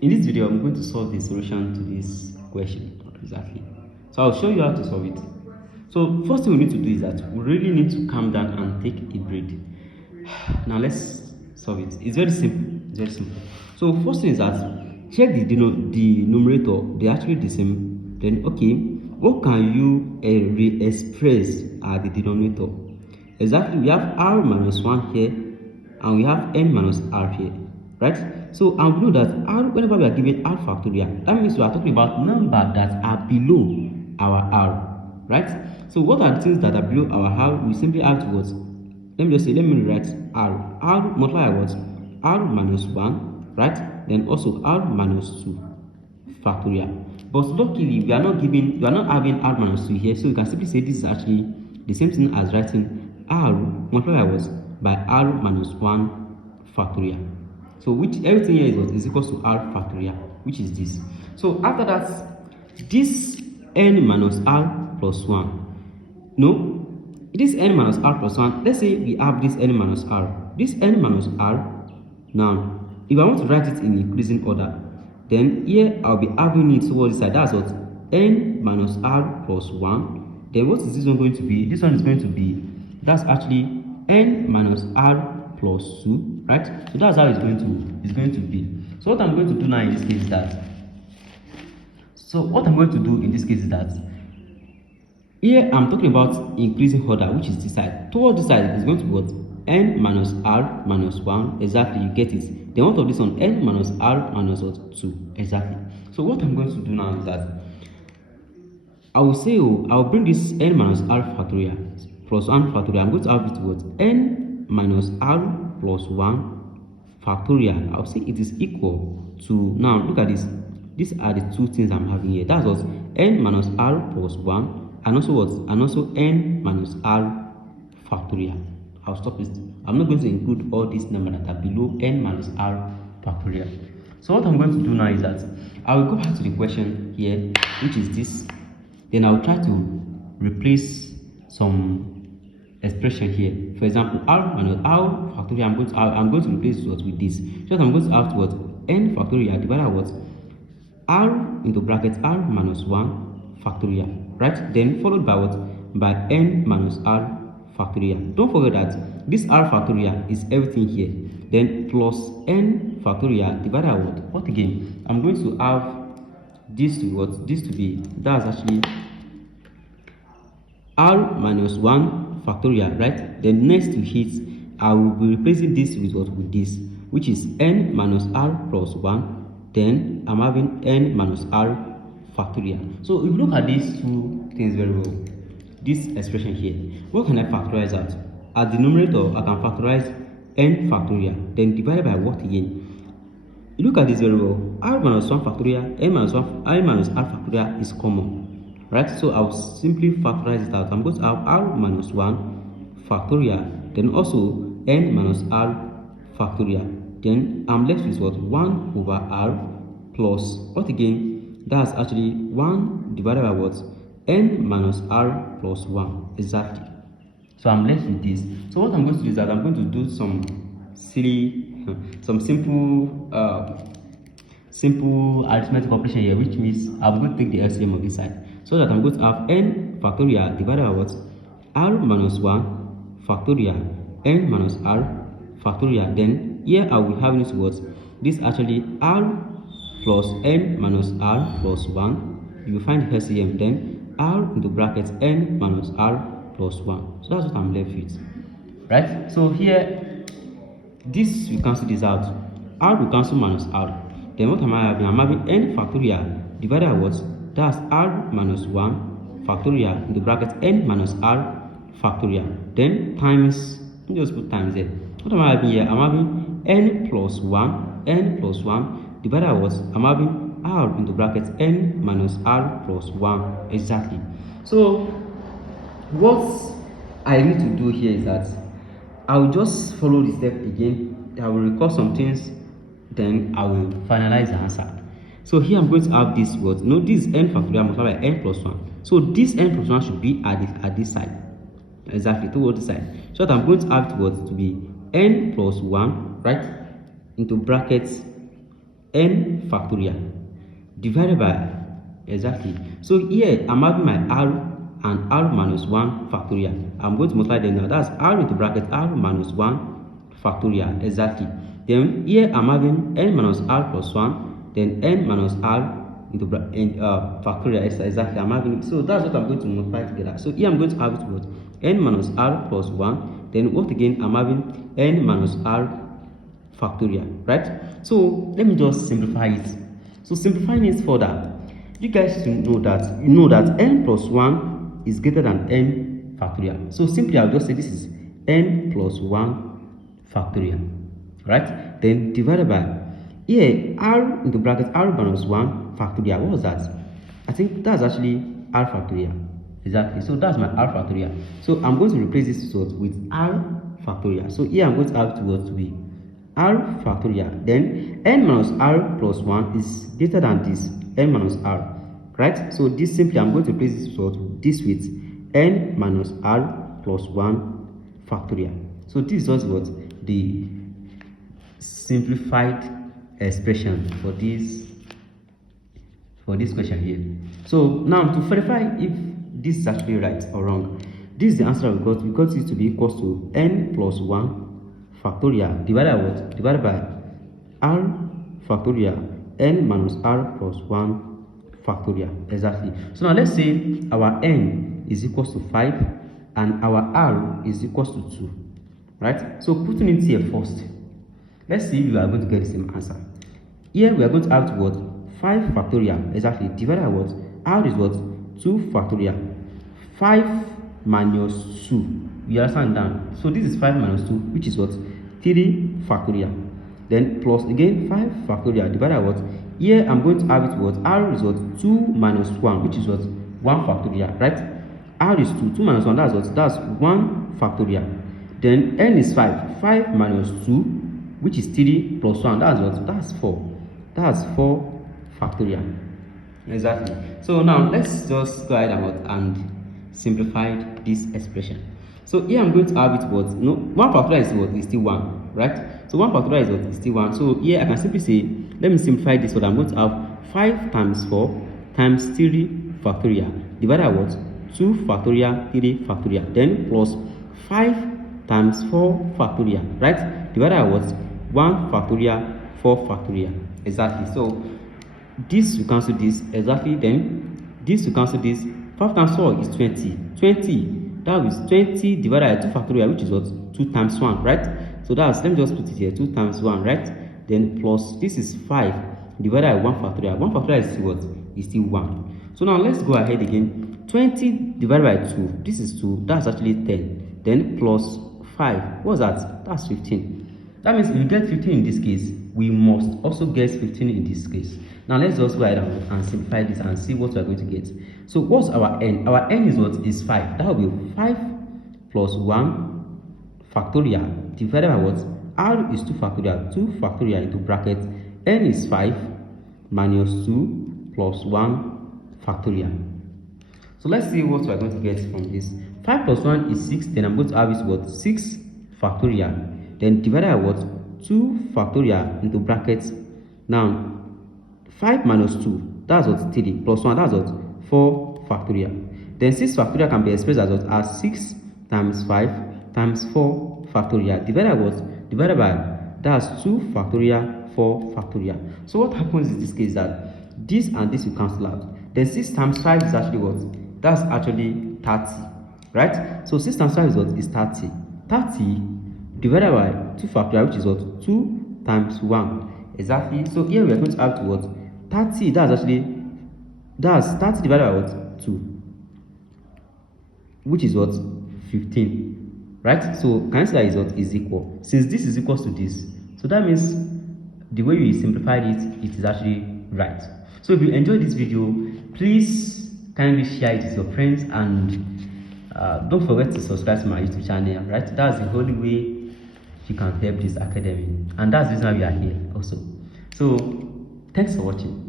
In this video, I'm going to solve the solution to this question exactly. So I'll show you how to solve it. So first thing we need to do is that we really need to calm down and take a breath. Now let's solve it. It's very simple. It's very simple. So first thing is that check the numerator. They're actually the same. Then okay, what can you re-express as the denominator? Exactly, we have r minus 1 here and we have n minus r here, right? So and we know that r, whenever we are given r factorial, that means we are talking about numbers that are below our r, right? So what are the things that are below our r? We simply have to what? Let me rewrite r multiply what? R minus 1, right? Then also r minus 2 factorial. But luckily we are not having r minus 2 here, so we can simply say this is actually the same thing as writing r multiply was by r minus 1 factorial. So which everything here is what is equal to r factorial, which is this. So after that, this n minus r plus 1, no, this n minus r plus 1, let's say we have this n minus r, this n minus r. Now if I want to write it in increasing order, then here I'll be having it towards this side. That's what n minus r plus 1. Then what is this one going to be? This one is going to be, that's actually n minus r plus 2, right? So that's how it's going to be. So what I'm going to do now in this case is that, here I'm talking about increasing order, which is this side. Towards this side, it is going to be what? N minus r minus 1, exactly, you get it. Then what of this one? N minus r minus what? 2, exactly. So what I'm going to do now is that I will say, I'll bring this n minus r factorial plus 1 factorial. I'm going to have it what? N minus r plus 1 factorial. I'll say it is equal to, now look at this. These are the two things I'm having here. That's what? N minus r plus 1 and also what? And also n minus r factorial. I'll stop it. I'm not going to include all these numbers that are below n minus r factorial. So what I'm going to do now is that I will go back to the question here, which is this. Then I'll try to replace some expression here. For example, r minus r factorial, I'm going to replace what with this. So I'm going to have what? N factorial divided by what? R into bracket r minus 1 factorial, right? Then followed by what? By n minus r factorial. Don't forget that this r factorial is everything here. Then plus n factorial divided by what? What again? I'm going to have this to what? This to be, that's actually r minus 1 factorial, right? Then next to it, I will be replacing this with what? With this, which is n minus r plus 1. Then I'm having n minus r factorial. So if you look at these two things very well, this expression here, what can I factorize out? At the numerator, I can factorize n factorial, then divided by what again? You look at this very well. R minus 1 factorial, n minus r factorial is common, right? So I'll simply factorize it out. I'm going to have r minus 1 factorial, then also n minus r factorial. Then I'm left with what? 1 over r plus what again? That's actually 1 divided by what? N minus r plus 1, exactly. So I'm left with this. So what I'm going to do is that I'm going to do some simple arithmetic operation here, which means I'm going to take the LCM of this side, so that I'm going to have n factorial divided by what? R minus 1 factorial, n minus r factorial. Then here I will have this what? This actually r plus n minus r plus 1. You will find the LCM, then r into brackets n minus r plus 1. So that's what I'm left with, right? So here, this we cancel this out. R will cancel minus r. Then what am I having? I'm having n factorial divided by what? That's r minus 1 factorial into brackets n minus r factorial. Then times, just put times there. What am I having here? I'm having n plus 1 divided by what? I'm having r into brackets n minus r plus 1, exactly. So what I need to do here is that I will just follow the step again. I will record some things, then I will finalize the answer. So here I'm going to have this what? No, this n factorial multiplied by n plus 1. So this n plus 1 should be at this side, exactly, towards the side. So that I'm going to have to be n plus 1, right, into brackets n factorial divided by, exactly. So here I'm having my r and r minus 1 factorial. I'm going to multiply them now. That's r into bracket r minus 1 factorial, exactly. Then here I'm having n minus r plus 1, then n minus r into factorial, exactly. I'm having, so that's what I'm going to multiply together. So here I'm going to have it with n minus r plus 1, then what again? I'm having n minus r factorial, right? So let me just simplify it. So simplifying it further, you guys should know that n plus 1 is greater than n factorial. So simply I'll just say this is n plus 1 factorial, right? Then divided by, here r into bracket r minus 1 factorial. What was that? I think that's actually r factorial, exactly. So that's my r factorial. So I'm going to replace this result with r factorial. So here I'm going to have to be r factorial, then n minus r plus 1 is greater than this n minus r, right? So this simply I'm going to replace this result with this with n minus r plus 1 factorial. So this is what the simplified expression for this question here. So now to verify if this is actually right or wrong, this is the answer we got. We got it to be equals to n plus 1 factorial divided by r factorial n minus r plus 1 factorial, exactly. So now let's say our n is equals to 5 and our r is equals to 2, right? So putting it here first, let's see if we are going to get the same answer. Here we are going to have to what? 5 factorial, exactly, divided by what? R is what? 2 factorial. 5 minus 2. You understand that? So this is 5 minus 2, which is what? 3 factorial. Then plus again 5 factorial divided by what? Here I'm going to have it what? R is what? 2 minus 1, which is what? 1 factorial, right? R is 2. 2 minus 1, that's what? That's 1 factorial. Then n is 5. 5 minus 2, which is 3 plus 1, that's what? That's 4. That's 4 factorial. Exactly. So now let's just go ahead and simplify this expression. So here I'm going to have it what? 1 factorial is what? Is still 1, right? So 1 factorial is what? Is still 1. So here I can simply say, let me simplify this. What I'm going to have 5 times 4 times 3 factorial divided by what? 2 factorial 3 factorial, then plus 5 times 4 factorial, right? Divided by what? 1 factorial 4 factorial, exactly. So this will cancel this, exactly. Then this will cancel this. 5 times 4 is 20. 20, that is 20 divided by 2 factorial, which is what? 2 times 1, right? So that's, let me just put it here, 2 times 1, right? Then plus, this is 5 divided by 1 factorial. 1 factorial is what? Is still 1. So now let's go ahead again. 20 divided by 2, this is 2, that's actually 10. Then plus 5, what's that? That's 15. That means if we get 15 in this case, we must also get 15 in this case. Now let's just go ahead and simplify this and see what we are going to get. So what's our n? Our n is what? Is 5. That will be 5 plus 1 factorial divided by what? R is 2 factorial. 2 factorial into bracket. N is 5 minus 2 plus 1 factorial. So let's see what we are going to get from this. 5 plus 1 is 6. Then I'm going to have is what? 6 factorial. Then divided by what? 2 factorial into brackets. Now 5 minus 2, that's what? 3 plus 1, that's what? 4 factorial. Then 6 factorial can be expressed as what? As 6 times 5 times 4 factorial divided by what? Divided by, that's 2 factorial 4 factorial. So what happens in this case is that this and this will cancel out. Then 6 times 5 is actually what? That's actually 30, right? So 6 times 5 is what? Is 30. 30 divided by 2 factorial, which is what? 2 times 1, exactly. So here we are going to have to what? 30, that's 30 divided by what? 2, which is what? 15, right? So can you see that is what? Is equal, since this is equal to this. So that means the way we simplified it, it is actually right. So if you enjoyed this video, please kindly share it with your friends, and don't forget to subscribe to my YouTube channel, right? That's the only way you can help this academy, and that's the reason why we are here also. So thanks for watching.